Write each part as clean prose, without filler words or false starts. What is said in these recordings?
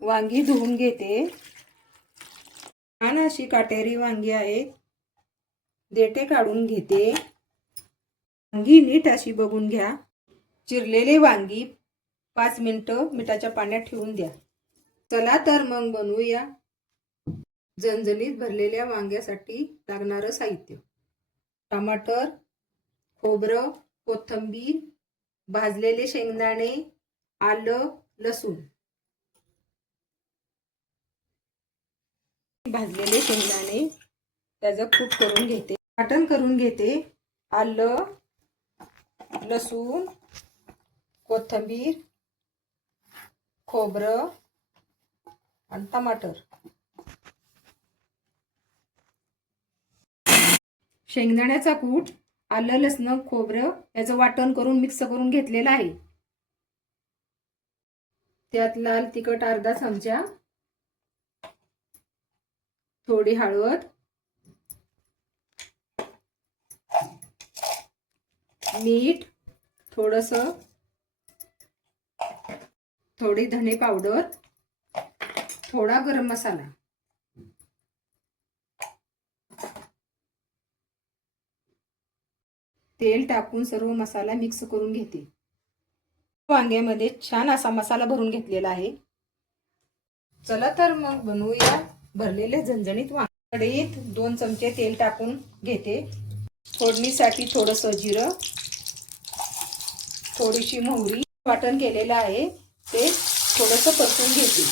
वांगी धुवून घेते। छान अशी काटेरी वांगी आहेत। देठे काढून घेते। वांगी नीट अशी बघून घ्या। चिरलेले वांगी 5 मिनिटं मिठाच्या पाण्यात ठेवून द्या। चला तर मग बनवूया झणझणीत भरलेल्या वांग्यासाठी लागणारं साहित्य। टमाटर, खोबरं, कोथिंबीर, भाजलेले शेंगदाणे, आलं, लसूण। भाजलेले शेंगदाणे त्याचं कूट करून घेते। वाटण करून घेते। आलं, लसूण, कोथिंबीर, खोबरं आणि टमाटर। शेंगदाण्याचा कूट, आलं, लसूण, खोबरं याचं वाटण करून मिक्स करून घेतलेलं आहे। त्यात लाल तिखट अर्धा चमचा, थोडी हळद, मीठ थोडंसं, थोडी धने पावडर, थोडा गरम मसाला। तेल टाकून सर्व मसाला मिक्स करून घेते। वांग्यामध्ये छान असा मसाला भरून घेतलेला आहे। चला तर मग बनवूया भरलेले झणझणीत वांगे। कढईत 2 चमचे तेल टाकून घेते। फोडणीसाठी थोडंसं जिरं, थोडीशी मोहरी, वाटण केलेलं आहे ते थोडंसं परतून घेते।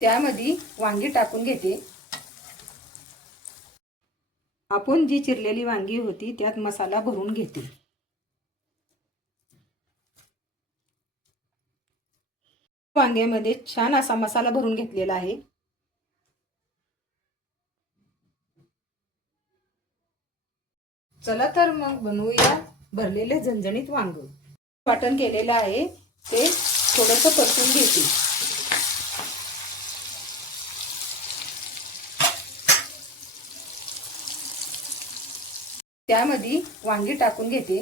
त्यामध्ये वांगी टाकून घेते। आपण जी चिरलेली वांगी होती त्यात मसाला भरून घेते। वांग्यामध्ये छान असा मसाला भरून घेतलेला आहे। चला तर मग बनवूया भरलेले झणझणीत वांग। वाटण केलेलं आहे ते थोडंसं परतून घेते। त्यामध्ये वांगी टाकून घेते।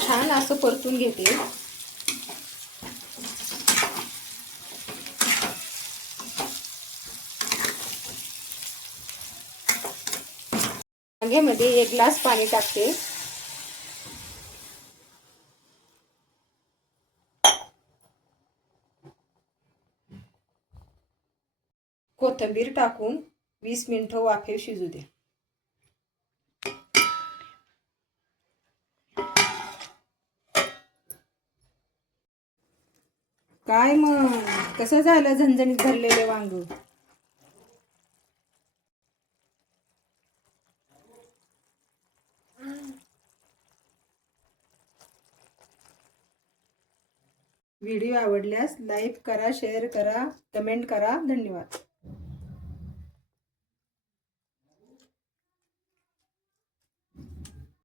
छान असं परतून घेते। वांग्यामध्ये 1 ग्लास पाणी टाकते। कोथिंबीर टाकून 20 मिनिटं वाफेवर शिजू दे। काय मग कसं झालं झणझणीत भरलेले वांग? व्हिडिओ आवडल्यास लाईक करा, शेअर करा, कमेंट करा। धन्यवाद।